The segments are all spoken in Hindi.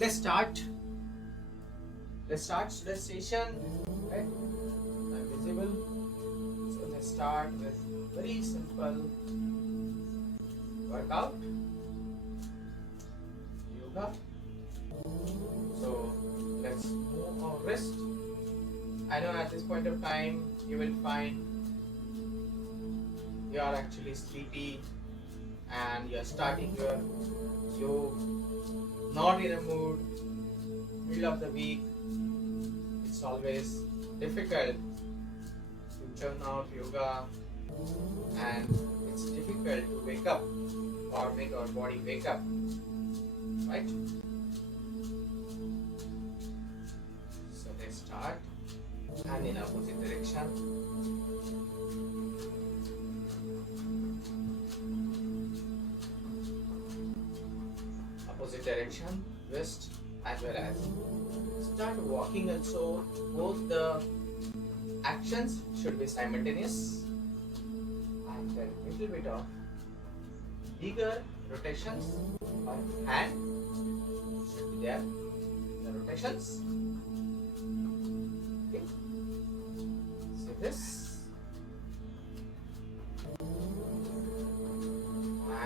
let's start. Let's start the session. Right? I'm visible. So let's start with very simple workout, yoga. So let's move our wrist. I know at this point of time you will find you are actually sleepy and you're starting you're not in a mood, middle of the week. It's always difficult to churn out yoga and it's difficult to wake up or make our body wake up, right? So let's start, and in opposite direction. Opposite direction, wrist as well as start walking also. Both the actions should be simultaneous and then little bit of bigger rotations of hand should be there. The rotations. Okay. So this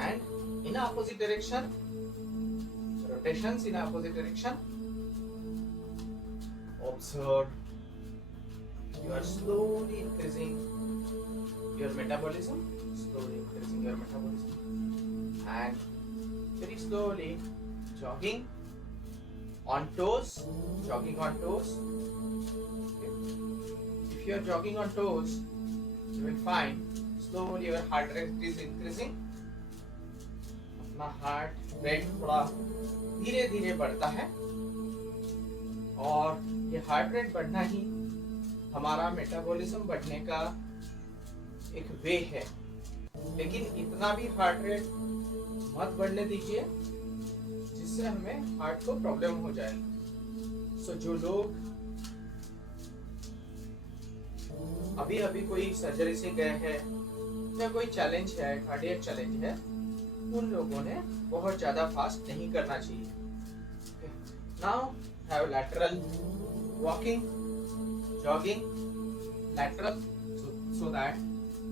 and in opposite direction. Rotations in opposite direction. Observe you are slowly increasing your metabolism, and very slowly jogging on toes. Okay. If you are jogging on toes, you will find slowly your heart rate is increasing. अपना हार्ट रेट थोड़ा धीरे धीरे बढ़ता है और ये हार्ट रेट बढ़ना ही हमारा मेटाबॉलिज्म बढ़ने का एक वे है, लेकिन इतना भी हार्ट रेट मत बढ़ने दीजिए जिससे हमें हार्ट को प्रॉब्लम हो जाए। सो जो लोग अभी अभी कोई सर्जरी से गए हैं या कोई चैलेंज है, कार्डियक चैलेंज है, उन लोगों ने बहुत ज्यादा फास्ट नहीं करना चाहिए। Now have lateral walking, jogging, lateral, so that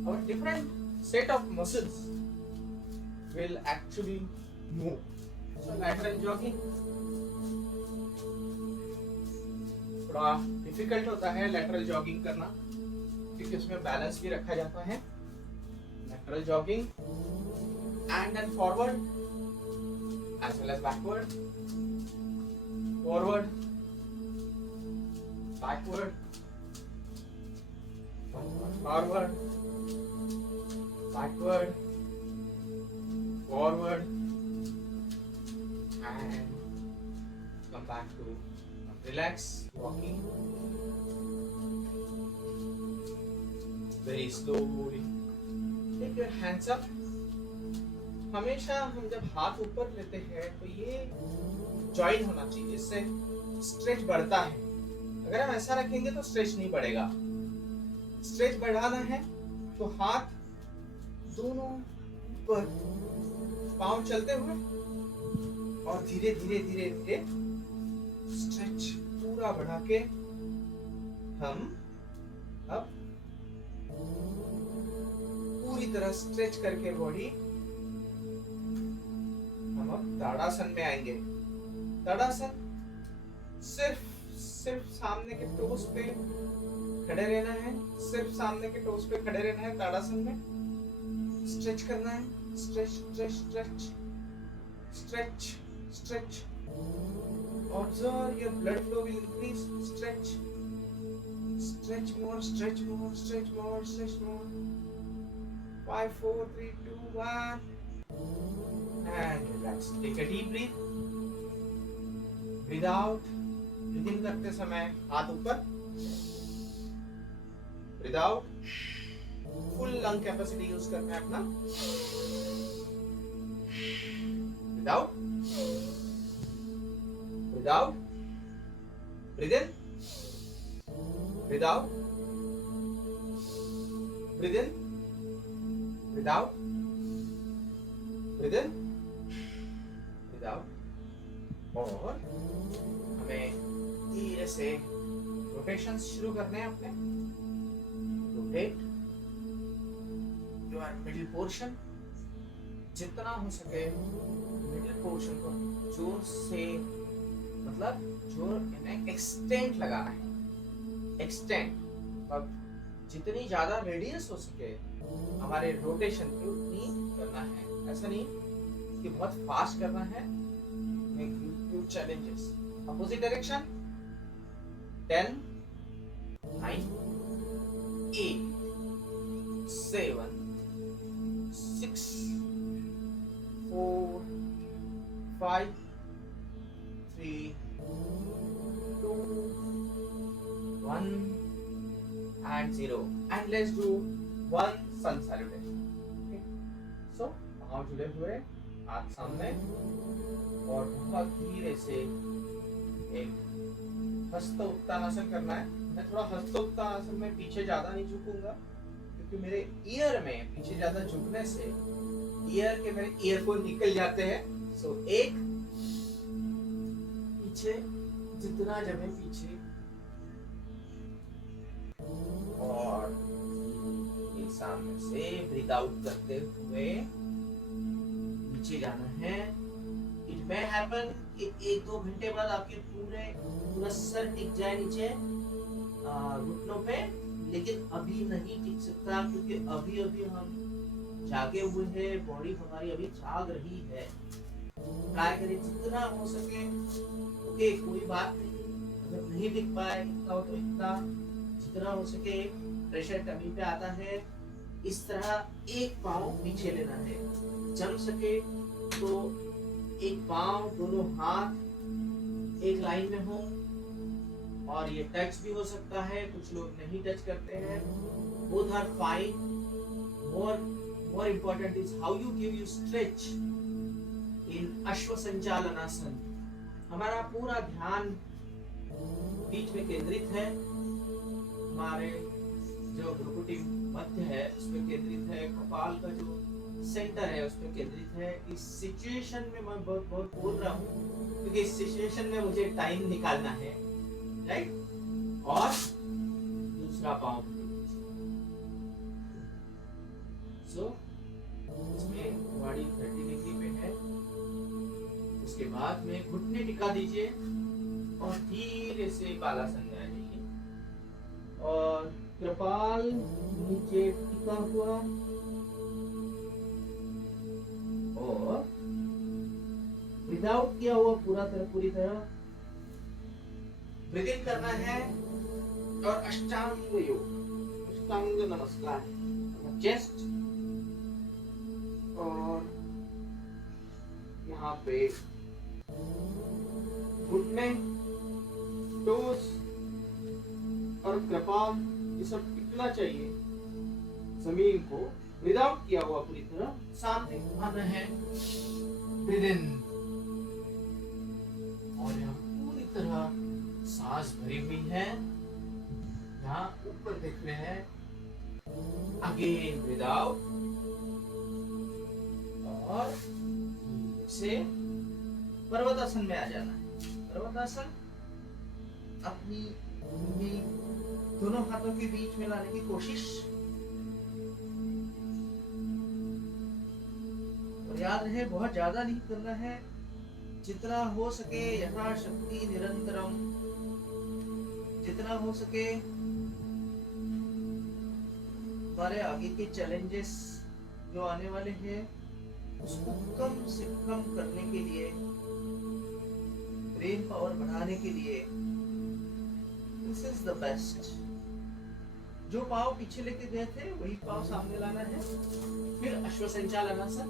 our different set of muscles will actually move. So lateral jogging थोड़ा डिफिकल्ट होता है lateral jogging करना क्योंकि उसमें बैलेंस भी रखा जाता है। Lateral jogging and then forward as well as backward. Forward, backward, forward, backward, forward, and come back to relax, walking very slowly. Take your hands up. हमेशा हम जब हाथ ऊपर लेते हैं तो ये जॉइन होना चाहिए, इससे स्ट्रेच बढ़ता है। अगर हम ऐसा रखेंगे तो स्ट्रेच नहीं बढ़ेगा। स्ट्रेच बढ़ाना है तो हाथ दोनों ऊपर, पांव चलते हुए और धीरे धीरे धीरे धीरे स्ट्रेच पूरा बढ़ा के हम अब पूरी तरह स्ट्रेच करके बॉडी हम अब ताड़ासन में आएंगे। ताड़ासन सिर्फ सामने के टोस पे खड़े रहना है, सिर्फ सामने के टोस पे खड़े रहना है। ताड़ासन में स्ट्रेच करना है, stretch stretch stretch stretch stretch. Observe your blood flow will increase. Stretch stretch more, stretch more, stretch more, stretch more. 5 4 3 2 1 and relax. Take a deep breath. Breathe out. Breathe in करते समय हाथ ऊपर. Breathe out. Full lung capacity use करना है अपना. Breathe out. Breathe out. Breathe in. Breathe out. Breathe in. Breathe out. Breathe in. Breathe out. और हमें धीरे से रोटेशन शुरू करने हैं अपने। रोटेट योर मिडिल पोर्शन, जितना हो सके मिडिल पोर्शन को जोर से, मतलब जोर में एक्सटेंड लगाना है। एक्सटेंड अब जितनी ज्यादा रेडियस हो सके हमारे रोटेशन की उतनी करना है। ऐसा नहीं कि बहुत फास्ट करना है। Challenges opposite direction 10 9 8 7 6 4 5 3 2 1 and 0 and let's do one sun salutation. Okay? So पाँव जुड़े हुए, हाथ सामने और बहुत धीरे से एक हस्त उत्तानासन करना है। मैं थोड़ा हस्त उत्तानासन में पीछे ज्यादा नहीं झुकूंगा क्योंकि मेरे ईयर में पीछे ज्यादा झुकने से ईयर के मेरे ईयरफोन निकल जाते हैं। सो एक पीछे जितना जमे पीछे और सामने से ब्रीथ आउट करते हुए नीचे जाना है। इट मे हैपन कि 1-2 घंटे बाद आपके पूरा सर टिक जाए नीचे घुटनों पे, लेकिन अभी नहीं टिक सकता क्योंकि अभी अभी हम जागे हुए हैं, बॉडी हमारी अभी जाग रही है। ट्राई करें जितना हो सके। ओके, कोई बात नहीं, अगर नहीं टिक पाए इतना हो तो इतना, जितना हो सके। प्रेशर टमी पे आता है, इस तरह एक पाँव पीछे लेना है। जम सके तो एक पाँव, दोनों हाथ एक लाइन में हो, और ये टच भी हो सकता है, कुछ लोग नहीं टच करते हैं। Both are fine. more important is how you give you stretch in अश्व संचालनासन। हमारा पूरा ध्यान बीच में केंद्रित है, हमारे जो भ्रुकुटी मध्य है उसमें केंद्रित है, कपाल का जो सेंटर है उसमें केंद्रित है। इस सिचुएशन में मैं बहुत बहुत बोल रहा हूँ क्योंकि इस सिचुएशन में मुझे टाइम निकालना है, राइट। और दूसरा पाँव सो इसमें बॉडी 30 डिग्री पे है। उसके बाद में घुटने टिका दीजिए और धीरे से बालासन में आ जाइए और कृपाल नीचे टिका हुआ और विदाउट किया हुआ पूरी तरह ब्रीथ इन करना है। और अष्टांग योग, अष्टांग नमस्कार, चेस्ट और यहाँ पे घुटने, टोस और कृपाल, ये सब टिकना चाहिए जमीन को। विदाउट किया हुआ पूरी तरह सामने आना है। ब्रीथ इन और यहाँ पूरी तरह सांस भरी हुई है, यहाँ ऊपर देख रहे हैं। अगेन ब्रीथ आउट और से पर्वतासन में आ जाना है। पर्वतासन अपनी दोनों हाथों के बीच में लाने की कोशिश, और याद रहे बहुत ज्यादा नहीं करना है, जितना हो सके यथाशक्ति निरंतरम, जितना हो सके हमारे आगे के चैलेंजेस जो आने वाले हैं उसको कम से कम करने के लिए, ब्रेन पावर बढ़ाने के लिए दिस इज द बेस्ट। जो पाँव पीछे लेके गए थे वही पाँव सामने लाना है। फिर अश्व संचालनासन,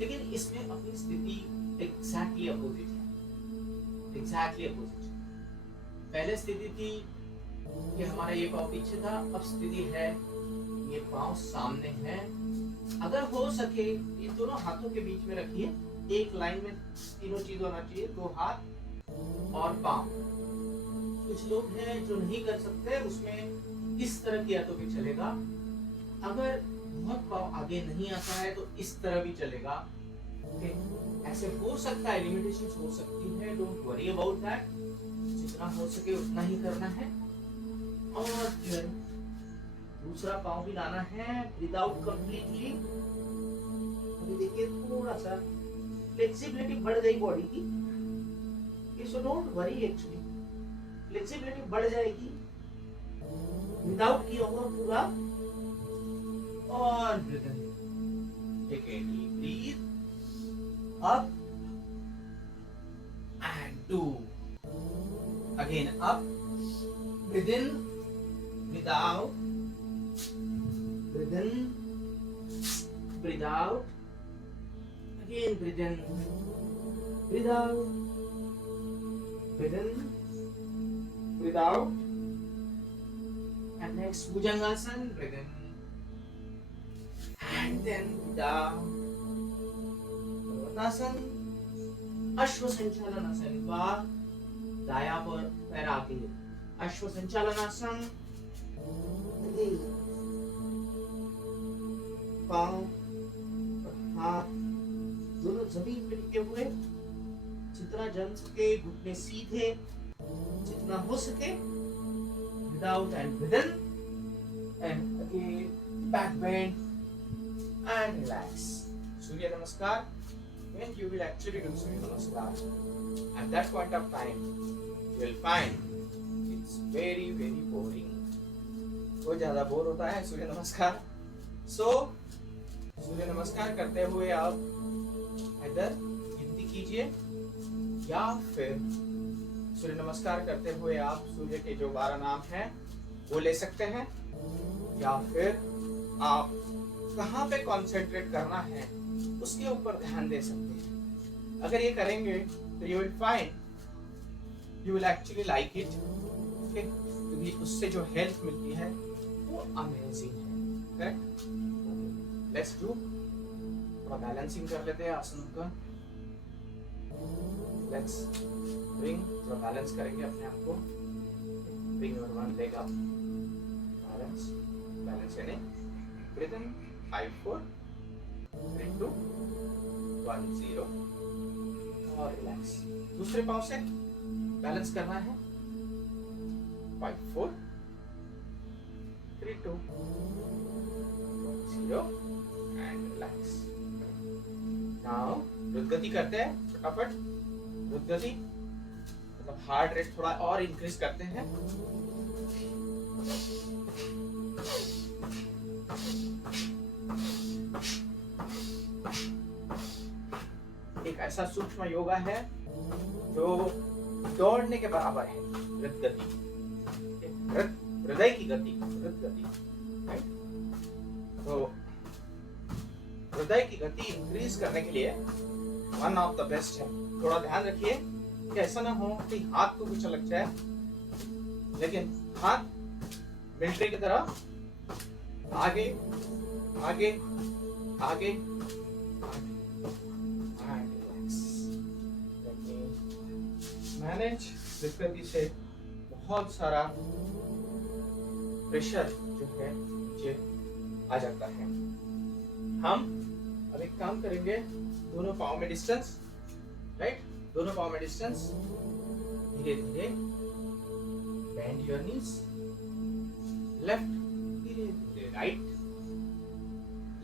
लेकिन इसमें अपनी स्थिति एग्जैक्टली अपोजिट है। Exactly opposite. पहले स्थिति थी कि हमारा ये पाँव पीछे था, अब स्थिति है ये पाँव सामने है। अगर हो सके ये दोनों हाथों के बीच में रखिए, एक लाइन में तीनों चीज होना चाहिए, दो हाथ और पाँव। कुछ लोग हैं जो नहीं कर सकते, उसमें इस तरह किया तो भी चलेगा। अगर बहुत पाँव आगे नहीं आता है तो इस तरह भी चलेगा। ऐसे हो सकता है, लिमिटेशंस हो सकती है, डोंट वरी अबाउट दैट। जितना हो सके उतना ही करना है। और फिर दूसरा पाँव भी लाना है विदाउट कंप्लीटली। अभी देखिए थोड़ा सा फ्लेक्सिबिलिटी बढ़ गई बॉडी की, so don't worry, actually flexibility बढ़ जाएगी विदाउट किया हुआ पूरा। और take a deep breath up and two, again up, breath in, breath out, breath in, breath out, again breath in, breath out, breath in, breath out, and next Bhujangasana, breathe in and then down. Parvatasana, अश्व संचालनासन, बार दाया पैर आगे, अश्व संचालनासन, पाँव और हाथ दोनों जमीन पे टिके हुए, जितना जम सके घुटने सीधे, जितना हो सके, without and within, and again back bend and relax. Surya Namaskar. When you will actually do Surya Namaskar, at that point of time, you will find it's very very boring. बहुत ज़्यादा बोर होता है सूर्य नमस्कार। So सूर्य नमस्कार करते हुए आप इधर गिनती कीजिए, या फिर सूर्य नमस्कार करते हुए आप सूर्य के जो 12 नाम हैं वो ले सकते हैं, या फिर आप कहाँ पे कंसंट्रेट करना है उसके ऊपर ध्यान दे सकते हैं। अगर ये करेंगे तो you will find, you will actually like it, क्योंकि उससे जो हेल्थ मिलती है वो अमेजिंग है। करेक्ट? लेट्स डू, थोड़ा बैलेंसिंग कर लेते हैं आसनों का। लेट्स ब्रिंग, थोड़ा बैलेंस करेंगे अपने आप को। Bring your one leg up, balance, balance यानी ब्रीथ इन 5 4 3 2 1 0 और रिलैक्स। दूसरे पाँव से बैलेंस करना है, 5 4 3 2 1 0 एंड रिलैक्स। नाउ रुद्गति करते हैं फटाफट। रुद्गति मतलब हार्ट रेट थोड़ा और इंक्रीज करते हैं। एक ऐसा सूक्ष्म योगा है जो दौड़ने के बराबर है, रुद्गति, हृदय की गति, रुद्गति। तो हृदय की गति इंक्रीज करने के लिए वन ऑफ द बेस्ट है। थोड़ा ध्यान रखिए कि ऐसा ना हो कि हाथ को कुछ लग जाए, लेकिन हाथ मिलिट्री की तरह आगे आगे आगे, मैनेज। रुद्गति से बहुत सारा प्रेशर जो है नीचे आ जाता है। हम अब एक काम करेंगे, दोनों पाँव में डिस्टेंस, राइट, दोनों पाँव में डिस्टेंस, धीरे धीरे बेंड योर नीज, लेफ्ट, धीरे धीरे राइट,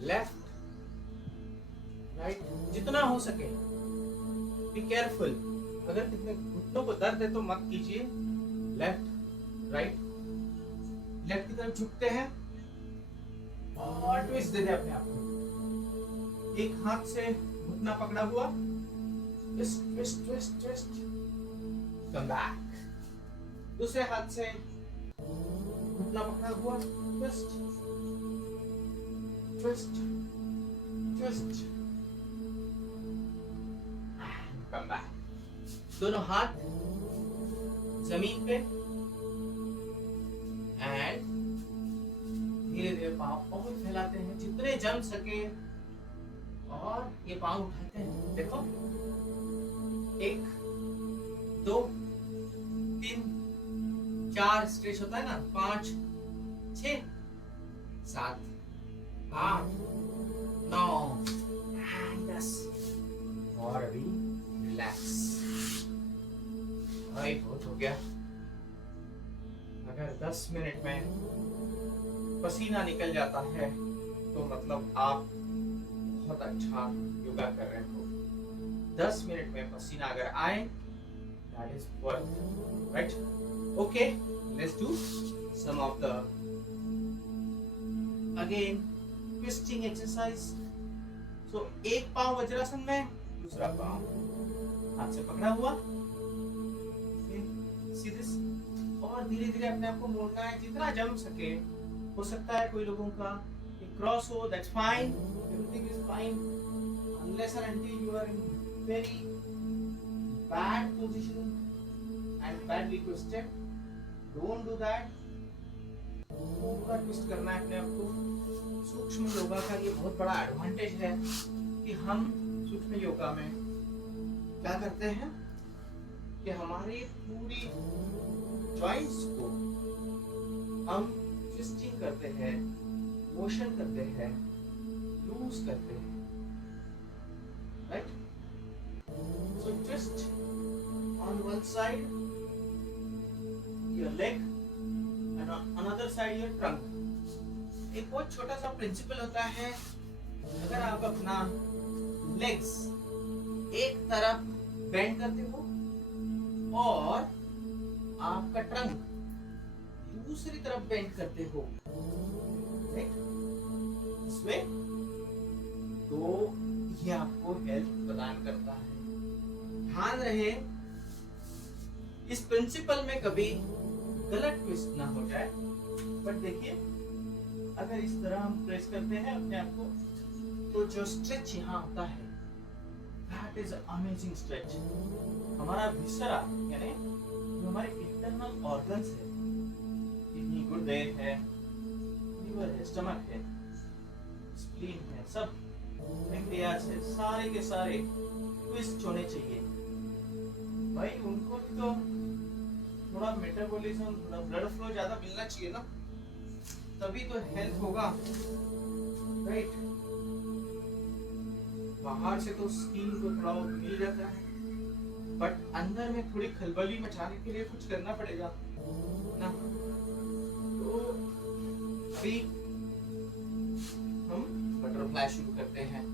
लेफ्ट राइट, जितना हो सके। बी केयरफुल, अगर कितने घुटनों को दर्द है तो मत कीजिए। लेफ्ट राइट, लेफ्ट की तरफ झुकते हैं और ट्विस्ट देते हैं अपने आप को। एक हाथ से घुटना पकड़ा हुआ, twist twist twist twist, come back. दूसरे हाथ से घुटना पकड़ा हुआ, twist twist twist, come back. दोनों हाथ जमीन पे एंड धीरे धीरे पाँव और फैलाते हैं जितने जम सके, और ये पाँव उठाते हैं। देखो, 1 2 3 4 स्ट्रेच होता है ना, 5 6 7 8 9 10। और अभी रिलैक्स। भाई बहुत हो गया। अगर 10 मिनट में पसीना निकल जाता है तो मतलब आप बहुत अच्छा योगा कर रहे हो। 10 मिनट में पसीना अगर आए, that is worth, right? Okay, let's do some of the again twisting exercise. So एक पाँव वज्रासन में, दूसरा पाँव हाथ से पकड़ा हुआ, see this? और धीरे धीरे अपने आप को मोड़ना है जितना जम सके। हो सकता है कोई लोगों का क्रॉस हो, that's fine, everything is fine, unless and until you are in very bad position and badly twisted, don't do that. पूरा ट्विस्ट करना है अपने आप को। सूक्ष्म योगा का ये बहुत बड़ा एडवांटेज है कि हम सूक्ष्म योगा में क्या करते हैं कि हमारी पूरी जॉइंट्स को हम ट्विस्टिंग करते हैं, मोशन करते हैं, लूज करते हैं, right? So twist on one side your leg and on another side your trunk. एक बहुत छोटा सा प्रिंसिपल होता है, अगर आप अपना लेग्स एक तरफ बेंड करते हो और आपका ट्रंक दूसरी तरफ बेंड करते हो, इसमें तो ये आपको हेल्प प्रदान करता है। ध्यान रहे इस प्रिंसिपल में कभी गलत ट्विस्ट ना हो जाए। बट देखिए अगर इस तरह हम प्रेस करते हैं अपने आप को तो जो स्ट्रेच यहाँ आता है that is amazing stretch। हमारा विसरा यानी जो हमारे इंटरनल ऑर्गन्स है, किडनी, गुर्दे है, लीवर है, स्टमक है, स्प्लीन है, सब पैंक्रियास है, सारे के सारे ट्विस्ट होने चाहिए। भाई उनको तो थोड़ा मेटाबॉलिज्म, थोड़ा ब्लड फ्लो ज्यादा मिलना चाहिए ना, तभी तो हेल्थ होगा, राइट? बाहर से तो स्किन को थोड़ा मिल जाता है, बट अंदर में थोड़ी खलबली मचाने के लिए कुछ करना पड़ेगा ना। तो अभी हम बटरफ्लाई शुरू करते हैं।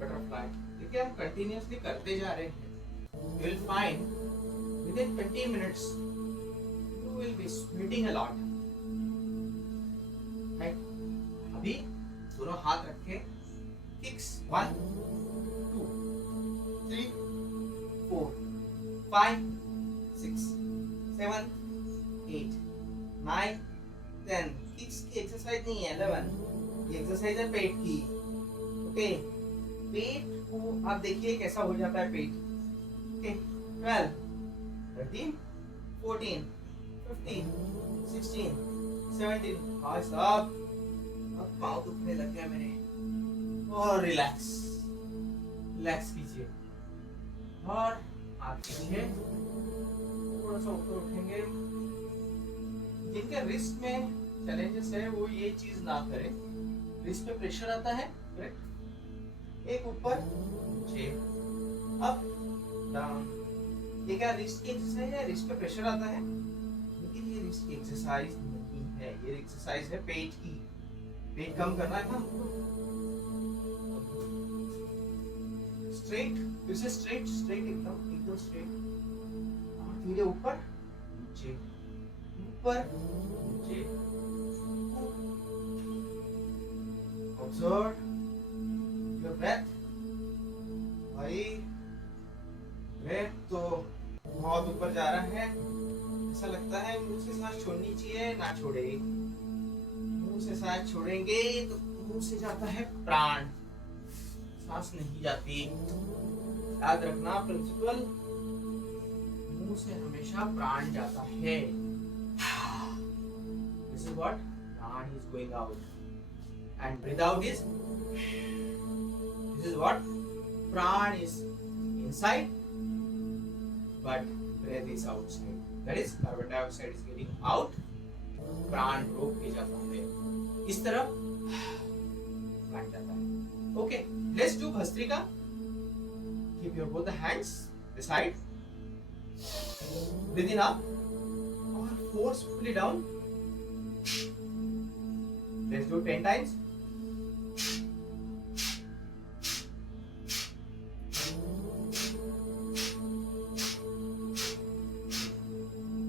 बटरफ्लाई देखिए हम कंटिन्यूअसली करते जा रहे हैं। You will find within 20 minutes you will be sweating a lot, right? अभी दोनों हाथ रखे, kicks 1 2 3 4 5 6 7 8 9 10। kicks की एक्सरसाइज नहीं है 11, ये एक्सरसाइज है पेट की। ओके, पेट को आप देखिए कैसा हो जाता है पेट। 12 13 14 15 16 17। भाई साहब अब पाँव दुखने लग गया मेरे। और रिलैक्स रिलैक्स कीजिए और आप कीजिए, थोड़ा सा ऊपर उठेंगे। जिनके रिस्ट में चैलेंजेस है वो ये चीज ना करें। रिस्ट पे प्रेशर आता है, करेक्ट? एक ऊपर नीचे, अप डाउन। ये क्या रिस्ट की एक्सरसाइज है? रिस्ट पे प्रेशर आता है, लेकिन ये रिस्ट की एक्सरसाइज नहीं है, ये एक्सरसाइज है पेट की। पेट कम करना है ना हमको। स्ट्रेट, फिर से स्ट्रेट, स्ट्रेट एकदम एकदम स्ट्रेट। और धीरे ऊपर नीचे, ऊपर नीचे। Observe your breath. भाई ब्रेथ तो बहुत ऊपर जा रहा है, ऐसा लगता है मुंह से सांस छोड़नी चाहिए, ना छोड़े। मुंह से सांस छोड़ेंगे तो मुंह से जाता है प्राण, सांस नहीं जाती। याद रखना प्रिंसिपल, मुंह से हमेशा प्राण जाता है। This is what प्राण is going out and breathe out is, this is what प्राण is inside but breath is outside, that is carbon dioxide is getting out, प्राण रोक के जाता है, इस तरह प्राण जाता है। Okay, let's do bhastrika. Keep your both the hands beside. Breathe in up or forcefully down. Let's do 10 times.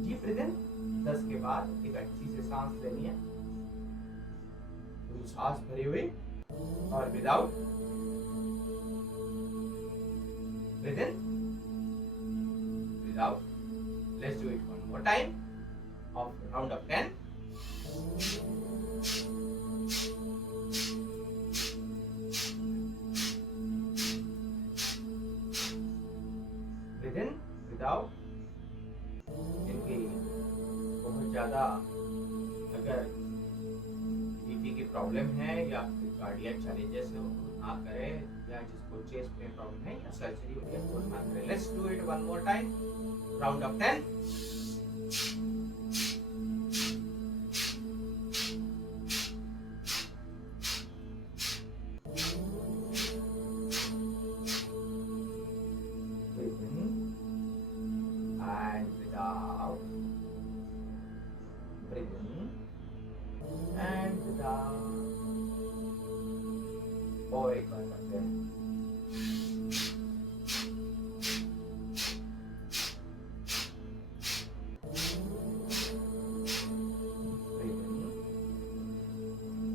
Deep breathe in. 10 के बाद एक अच्छी से सांस लेनी है, पूरी सांस भरी हुई और without. Breathe in, breathe out. Let's do it one more time. Of round of 10. Breathe in, breathe out. इनकी बहुत ज़्यादा अगर बीपी की प्रॉब्लम है या फिर कार्डियक चैलेंजेस है वो ना करें, या जिसको चेस्ट में प्रॉब्लम है या सर्जरी हो गया वो ना करें. Let's do it one more time. Round of 10. और एक बार करते हैं. Breathe in,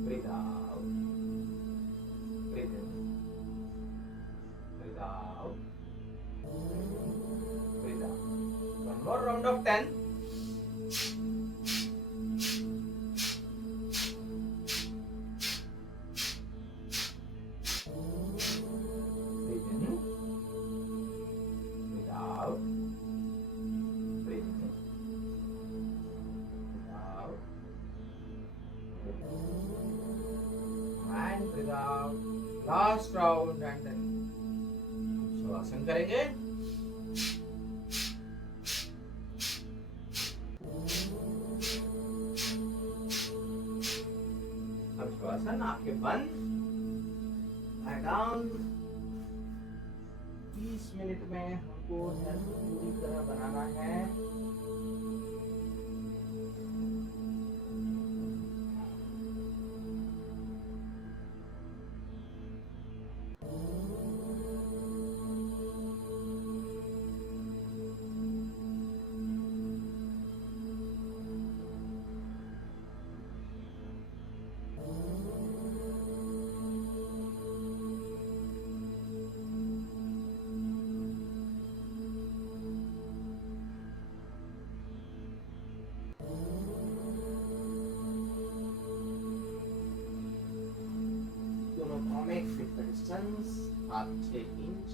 breathe out, breathe in, breathe out, breathe out. One more round of 10. Last round and then Shavasana करेंगे. अब शवासन आंखें बंद, डाउन. 20 मिनट में हमको हेल्थ पूरी तरह बनाना है. डिस्टेंस 6 इंच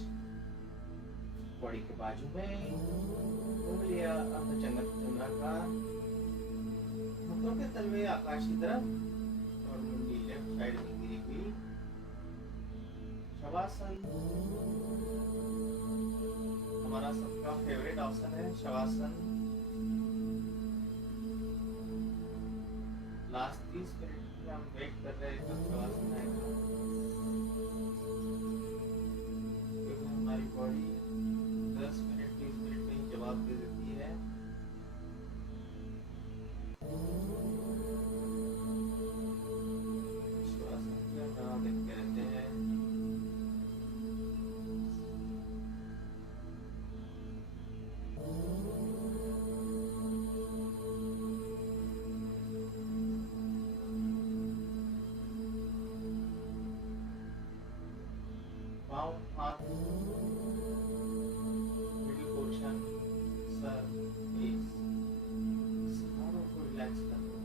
बॉडी के बाजू में. उंगलियां अर्धचंद्र का, हाथों के तलवे आकाश की तरफ और मुंडी लेफ्ट साइड में गिरी हुई. शवासन हमारा सबका फेवरेट आसन है. शवासन लास्ट 30 मिनट में हम वेट कर रहे हैं कब शवासन आएगा. हमारी बॉडी 10 मिनट 20 मिनट में ही जवाब दे देती है. शवासन का देखते रहते हैं. हाथ मिडिल पोर्शन, सर, फेस, सारों को रिलैक्स कर दो.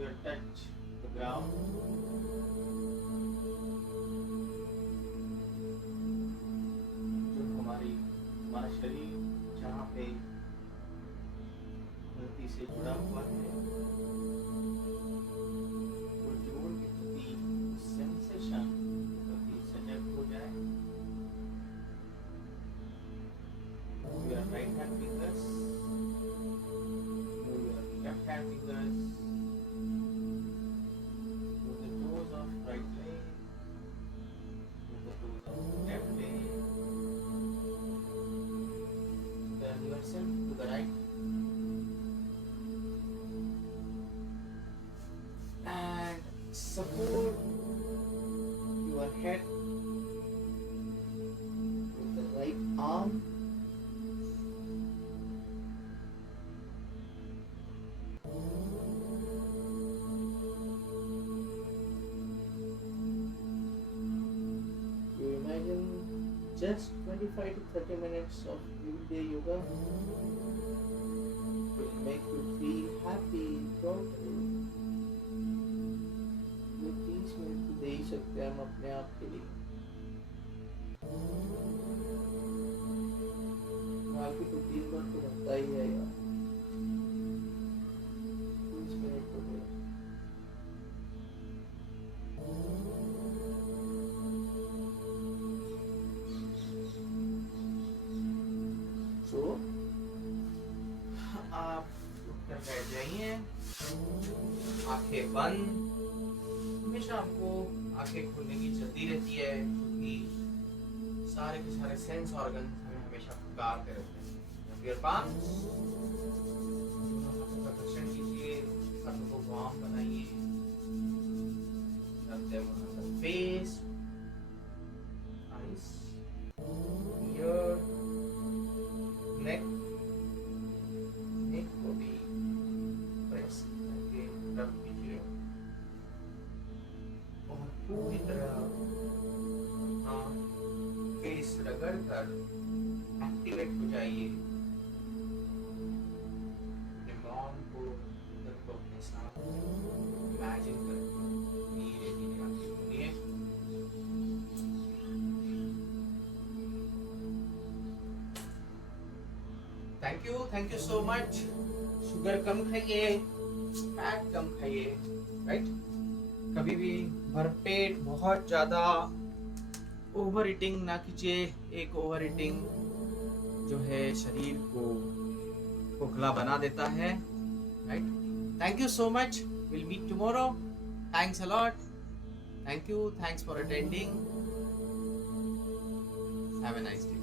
your touch the ground. जो हमारा शरीर जहाँ पे धरती से जुड़ा हुआ है, वो जोड़ के प्रति सेंसेशन प्रति सजग हो जाए. Move your right hand fingers, move your left hand fingers, move the toes of right leg, move the toes of left leg, turn yourself to the right, and support your head with the right arm. You imagine just 25 to 30 minutes of everyday yoga will make you feel happy, proud. ये 30 मिनट तो दे ही सकते हैं हम अपने आप के लिए. बाकी तो दिन भर तो लगता ही है यार. 30 मिनट तो दे. तो आप उठकर बैठ जाइए, आंखें बंद. हमेशा हमको आंखें खोलने की जल्दी रहती है क्योंकि सारे के सारे सेंस ऑर्गन हमें हमेशा पुकारते रहते हैं. फिर पांच दर्शन कीजिए, हाथों को वार्म बनाइए, फेस, आईज, ईयर, नेक को भी प्रेस करके रब कीजिए और पूरी तरह फेस रगड़ कर एक्टिवेट हो जाइए. अपने मॉम को अपने साथ इमेजिन करके धीरे धीरे आगे बढ़िए. Thank you so much. Sugar कम खाइए, फैट कम खाइए, राइट. कभी भी भरपेट बहुत ज्यादा ओवर ईटिंग ना कीजिए. एक ओवर ईटिंग जो है शरीर को खोखला बना देता है, right. Thank you so much. Will meet tomorrow. Thanks a lot. Thank you. Thanks for attending. Have a nice day.